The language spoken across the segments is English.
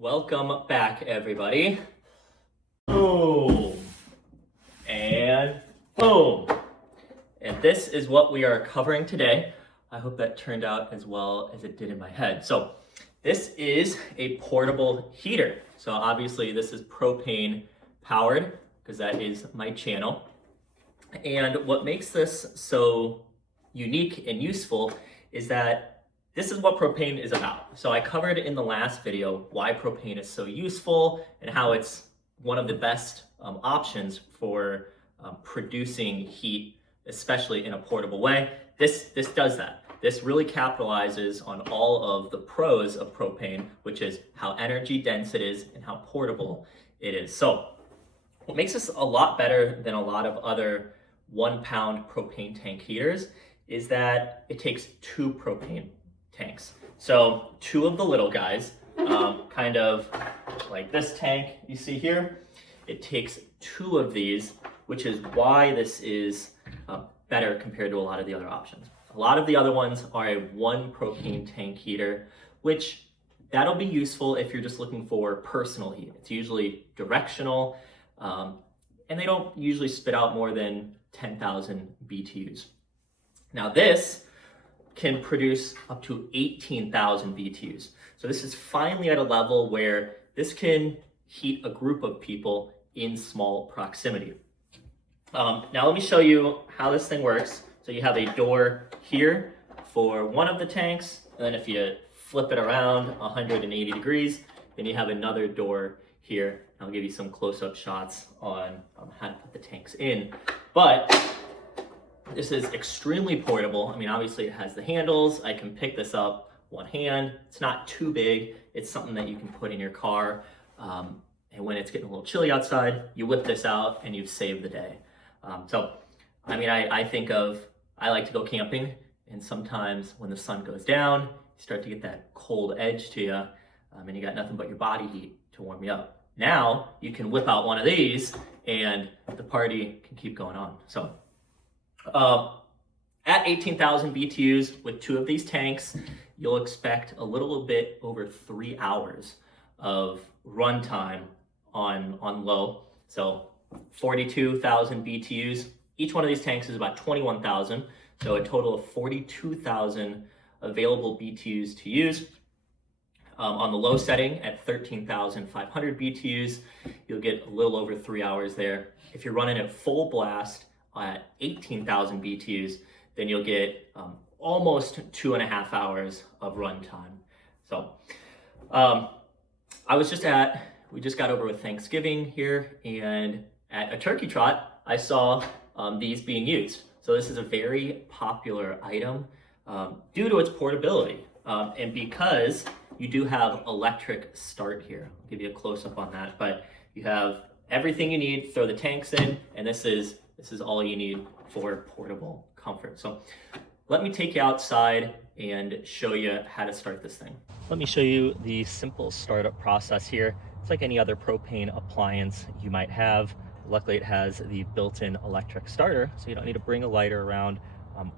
Welcome back, everybody. Boom. And boom. And this is what we are covering today. I hope that turned out as well as it did in my head. So this is a portable heater. So obviously this is propane powered because that is my channel. And what makes this so unique and useful is that this is what propane is about. So I covered in the last video why propane is so useful and how it's one of the best options for producing heat, especially in a portable way. This does that. This really capitalizes on all of the pros of propane, which is how energy dense it is and how portable it is. So what makes this a lot better than a lot of other 1 pound propane tank heaters is that it takes 2 propane tanks. So 2 of the little guys, kind of like this tank you see here, it takes 2 of these, which is why this is better compared to a lot of the other options. A lot of the other ones are a 1 propane tank heater, which that'll be useful if you're just looking for personal heat. It's usually directional, and they don't usually spit out more than 10,000 BTUs. Now this can produce up to 18,000 BTUs. So this is finally at a level where this can heat a group of people in small proximity. Now let me show you how this thing works. So you have a door here for one of the tanks, and then if you flip it around 180 degrees, then you have another door here. I'll give you some close-up shots on how to put the tanks in. But this is extremely portable. I mean, obviously it has the handles. I can pick this up one hand. It's not too big. It's something that you can put in your car. And when it's getting a little chilly outside, you whip this out and you've saved the day. So, I mean, I like to go camping, and sometimes when the sun goes down, you start to get that cold edge to you, and you got nothing but your body heat to warm you up. Now you can whip out one of these and the party can keep going on. So at 18,000 BTUs with 2 of these tanks, you'll expect a little bit over 3 hours of runtime on low. So 42,000 BTUs. Each one of these tanks is about 21,000. So a total of 42,000 available BTUs to use. On the low setting at 13,500 BTUs, you'll get a little over 3 hours there. If you're running at full blast at 18,000 BTUs, then you'll get almost 2.5 hours of runtime. So we just got over with Thanksgiving here, and at a turkey trot, I saw these being used. So this is a very popular item due to its portability, and because you do have electric start here. I'll give you a close-up on that, but you have everything you need, throw the tanks in, and this is all you need for portable comfort. So let me take you outside and show you how to start this thing. Let me show you the simple startup process here. It's like any other propane appliance you might have. Luckily it has the built-in electric starter, so you don't need to bring a lighter around.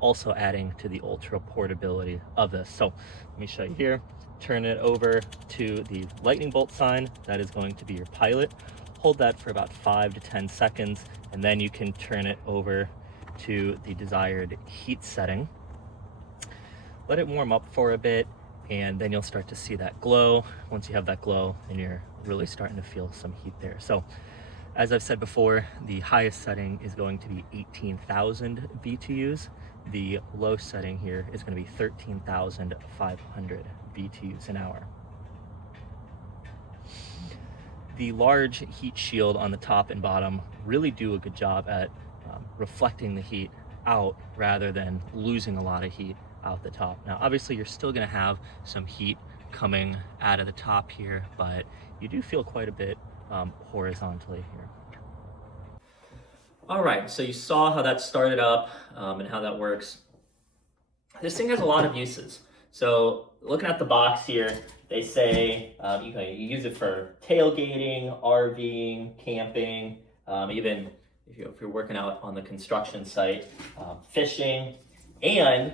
Also adding to the ultra portability of this. So let me show you here. Turn it over to the lightning bolt sign. That is going to be your pilot. Hold that for about 5 to 10 seconds, and then you can turn it over to the desired heat setting. Let it warm up for a bit, and then you'll start to see that glow. Once you have that glow, then you're really starting to feel some heat there. So as I've said before, the highest setting is going to be 18,000 BTUs. The low setting here is going to be 13,500 BTUs an hour. The large heat shield on the top and bottom really do a good job at reflecting the heat out rather than losing a lot of heat out the top. Now, obviously, you're still going to have some heat coming out of the top here, but you do feel quite a bit horizontally here. All right, so you saw how that started up and how that works. This thing has a lot of uses. So looking at the box here, they say you use it for tailgating, RVing, camping, even if you're working out on the construction site, fishing, and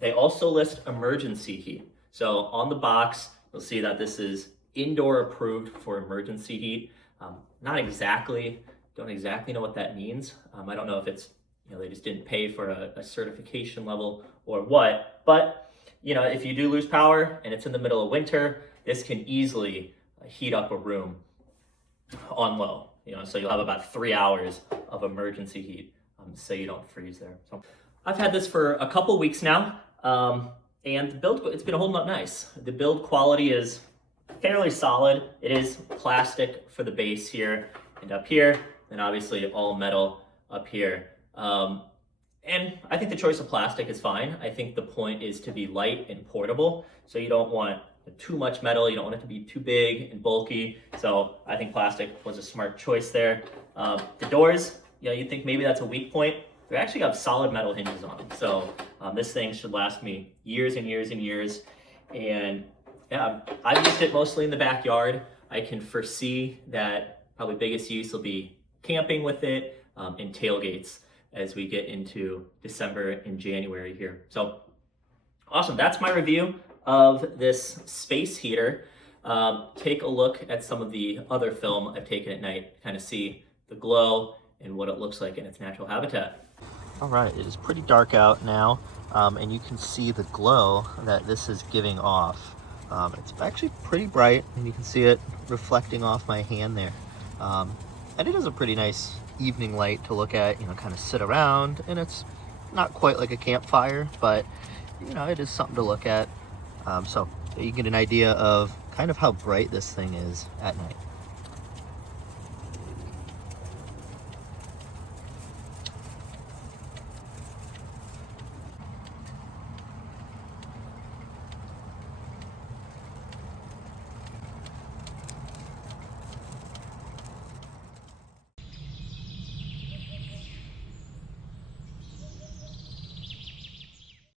they also list emergency heat. So on the box, you'll see that this is indoor approved for emergency heat. Don't exactly know what that means. I don't know if it's, they just didn't pay for a certification level or what, but if you do lose power and it's in the middle of winter, this can easily heat up a room on low, so you'll have about 3 hours of emergency heat, so you don't freeze there. So I've had this for a couple weeks now, and the build, it's been holding up nice. The build quality is fairly solid. It is plastic for the base here and up here, and obviously all metal up here. And I think the choice of plastic is fine. I think the point is to be light and portable, so you don't want too much metal, you don't want it to be too big and bulky, so I think plastic was a smart choice there. The doors, you'd think maybe that's a weak point. They actually have solid metal hinges on them, so this thing should last me years and years and years. And yeah, I've used it mostly in the backyard. I can foresee that probably biggest use will be camping with it, and tailgates as we get into December and January here. So awesome, that's my review of this space heater. Take a look at some of the other film I've taken at night, kind of see the glow and what it looks like in its natural habitat. All right, it is pretty dark out now, and you can see the glow that this is giving off. It's actually pretty bright, and you can see it reflecting off my hand there. And it is a pretty nice evening light to look at, kind of sit around, and it's not quite like a campfire, but it is something to look at. So you get an idea of kind of how bright this thing is at night.